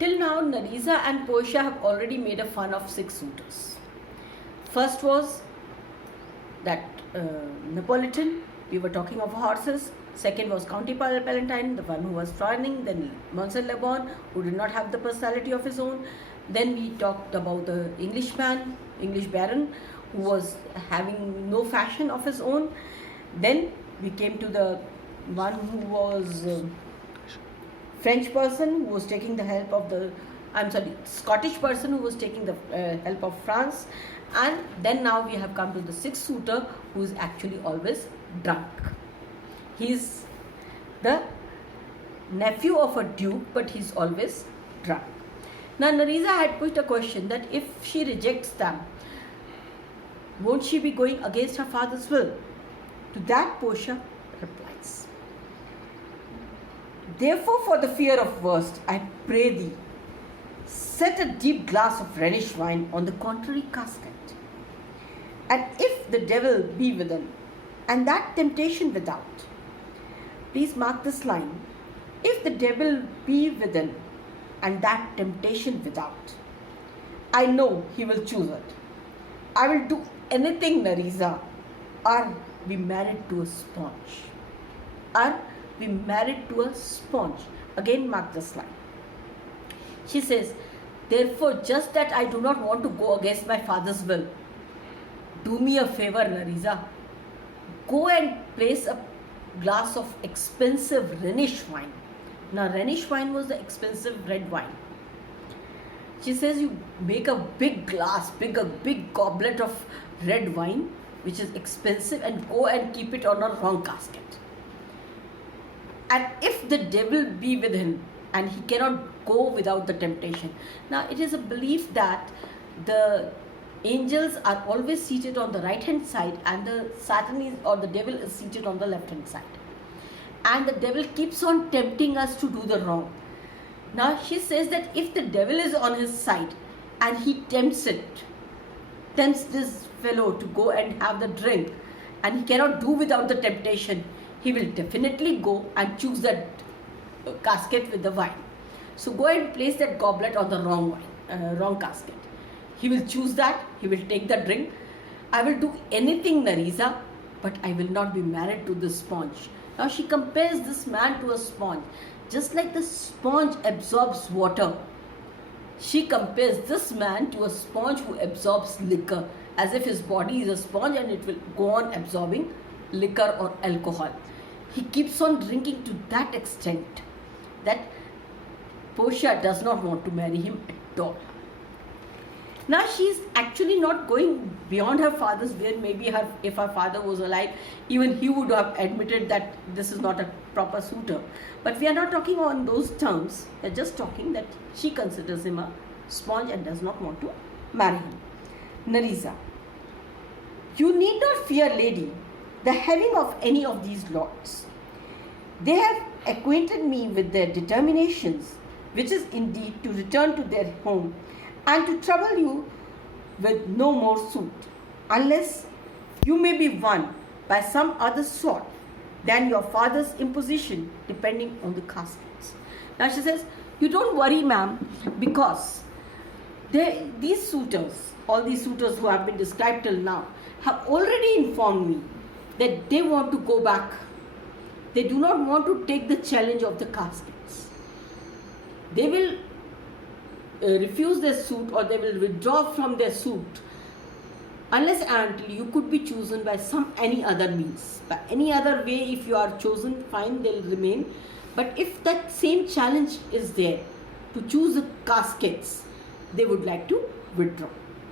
Till now, Narisa and Portia have already made a fun of 6 suitors. First was that Napolitan, we were talking of horses. Second was County Palatine, the one who was frowning. Then Monsieur Le Bon, who did not have the personality of his own. Then we talked about the Englishman, English Baron, who was having no fashion of his own. Then we came to the one who was French person who was taking the help of the, Scottish person who was taking the help of France. And then now we have come to the 6th suitor, who is actually always drunk. He is the nephew of a duke, but he's always drunk. Now Narisa had put a question that if she rejects them, won't she be going against her father's will? To that Portia replies, therefore, for the fear of worst, I pray thee, set a deep glass of Rhenish wine on the contrary casket. And if the devil be within, and that temptation without, please mark this line, if the devil be within, and that temptation without, I know he will choose it. I will do anything, Narisa, or be married to a sponge. Or be married to a sponge. Again, mark this line. She says, therefore, just that I do not want to go against my father's will, do me a favor, Narisa. Go and place a glass of expensive Rhenish wine. Now, Rhenish wine was the expensive red wine. She says you make a big glass, a big goblet of red wine, which is expensive, and go and keep it on a wrong casket. And if the devil be with him, and he cannot go without the temptation. Now, it is a belief that the angels are always seated on the right hand side, and the Satan is, or the devil is seated on the left hand side. And the devil keeps on tempting us to do the wrong. Now she says that if the devil is on his side and he tempts this fellow to go and have the drink, and he cannot do without the temptation, he will definitely go and choose that casket with the wine. So go and place that goblet on the wrong casket. He will choose that, he will take the drink. I will do anything, Narisa, but I will not be married to this sponge. Now she compares this man to a sponge. Just like the sponge absorbs water, she compares this man to a sponge who absorbs liquor, as if his body is a sponge and it will go on absorbing liquor or alcohol. He keeps on drinking to that extent that Portia does not want to marry him at all. Now she's actually not going beyond her father's will. Maybe if her father was alive, even he would have admitted that this is not a proper suitor. But we are not talking on those terms. We are just talking that she considers him a sponge and does not want to marry him. Narisa, you need not fear, lady, the having of any of these lords. They have acquainted me with their determinations, which is indeed to return to their home and to trouble you with no more suit, unless you may be won by some other sort than your father's imposition, depending on the caskets. Now she says, you don't worry, ma'am, because these suitors, all these suitors who have been described till now, have already informed me that they want to go back. They do not want to take the challenge of the caskets. They will refuse their suit, or they will withdraw from their suit unless and until you could be chosen by any other means. By any other way, if you are chosen, fine, they'll remain. But if that same challenge is there to choose the caskets, they would like to withdraw,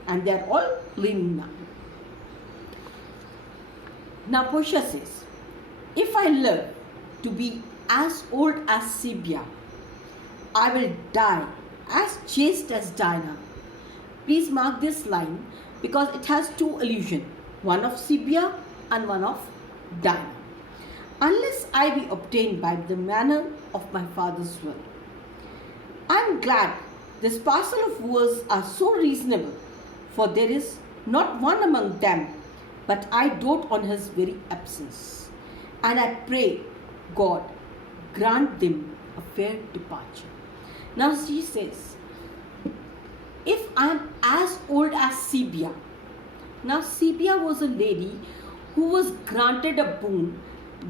and they are all leaning now. Now Portia says, if I live to be as old as Sibia, I will die as chaste as Diana. Please mark this line because it has two allusions, one of Sibia and one of Diana. Unless I be obtained by the manner of my father's will. I am glad this parcel of wooers are so reasonable, for there is not one among them, but I dote on his very absence. And I pray God grant them a fair departure. Now she says, if I am as old as Sibia. Now Sibia was a lady who was granted a boon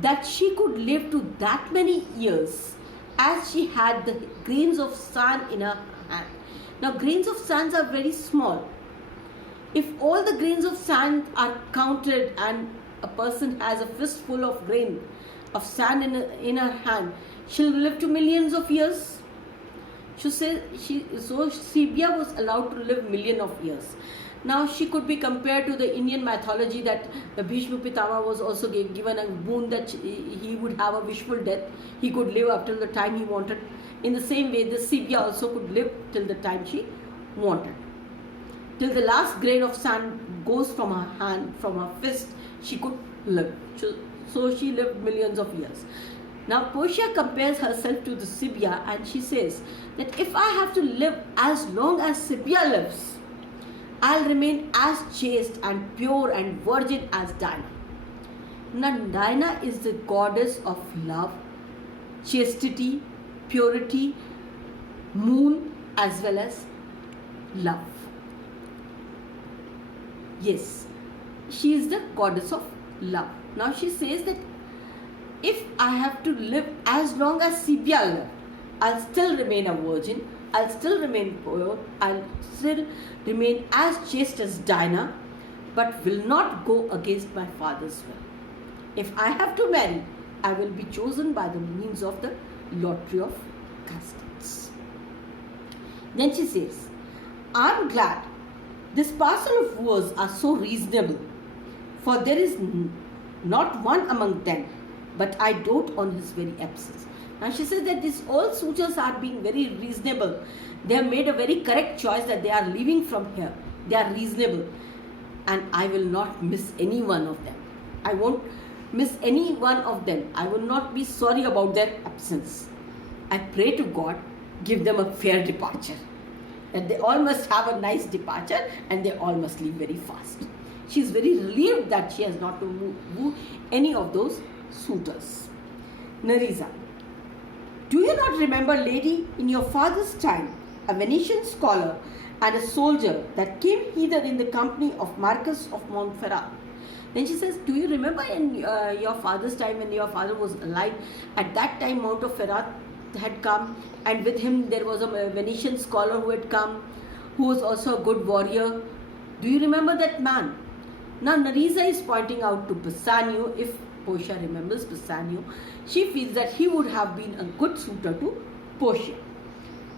that she could live to that many years as she had the grains of sand in her hand. Now grains of sand are very small. If all the grains of sand are counted and a person has a fistful of grain of sand in her hand, she'll live to millions of years. So Sibia was allowed to live million of years. Now she could be compared to the Indian mythology that Bhishma Pitama was also given a boon that he would have a wishful death. He could live up till the time he wanted. In the same way, this Sibia also could live till the time she wanted. Till the last grain of sand goes from her hand, from her fist, she could live. So she lived millions of years. Now Portia compares herself to the Sibia and she says that if I have to live as long as Sibia lives, I'll remain as chaste and pure and virgin as Diana. Now Diana is the goddess of love, chastity, purity, moon as well as love. Yes, she is the goddess of love. Now she says that if I have to live as long as Sibia lived, I'll still remain a virgin, I'll still remain pure, I'll still remain as chaste as Diana, but will not go against my father's will. If I have to marry, I will be chosen by the means of the lottery of caskets. Then she says, I'm glad this parcel of wooers are so reasonable, for there is not one among them, but I dote on his very absence. Now she says that these all suitors are being very reasonable. They have made a very correct choice that they are leaving from here. They are reasonable. And I will not miss any one of them. I won't miss any one of them. I will not be sorry about their absence. I pray to God, give them a fair departure. That they all must have a nice departure and they all must leave very fast. She is very relieved that she has not to woo any of those suitors. Nerissa. Do you not remember, lady, in your father's time, a Venetian scholar and a soldier that came hither in the company of Marquis of Montferrat? Then she says, do you remember in your father's time when your father was alive? At that time, Montferrat had come, and with him there was a Venetian scholar who had come, who was also a good warrior. Do you remember that man? Now Nerissa is pointing out to Bassanio. If Portia remembers Bassanio, she feels that he would have been a good suitor to Portia.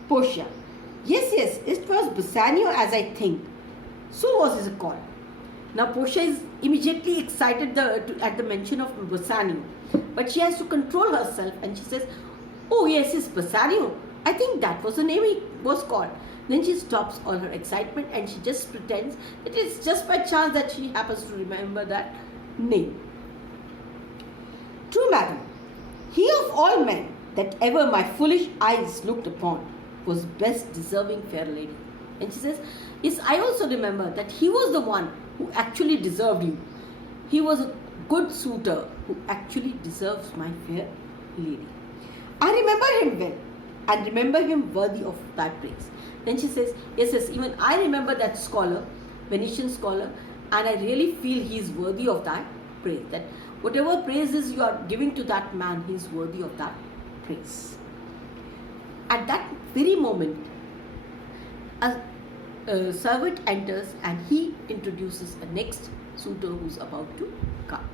Portia. Yes, it was Bassanio as I think. So was his call. Now Portia is immediately excited at the mention of Bassanio, but she has to control herself and she says, oh yes, it's Bassanio. I think that was the name he was called. Then she stops all her excitement and she just pretends that it's just by chance that she happens to remember that name. True, madam, he of all men that ever my foolish eyes looked upon was best deserving fair lady. And she says, yes, I also remember that he was the one who actually deserved you. He was a good suitor who actually deserves my fair lady. I remember him well and remember him worthy of thy praise. Then she says, yes, even I remember that scholar, Venetian scholar, and I really feel he is worthy of thy praise. That whatever praises you are giving to that man, he is worthy of that praise. At that very moment, a servant enters and he introduces a next suitor who's about to come.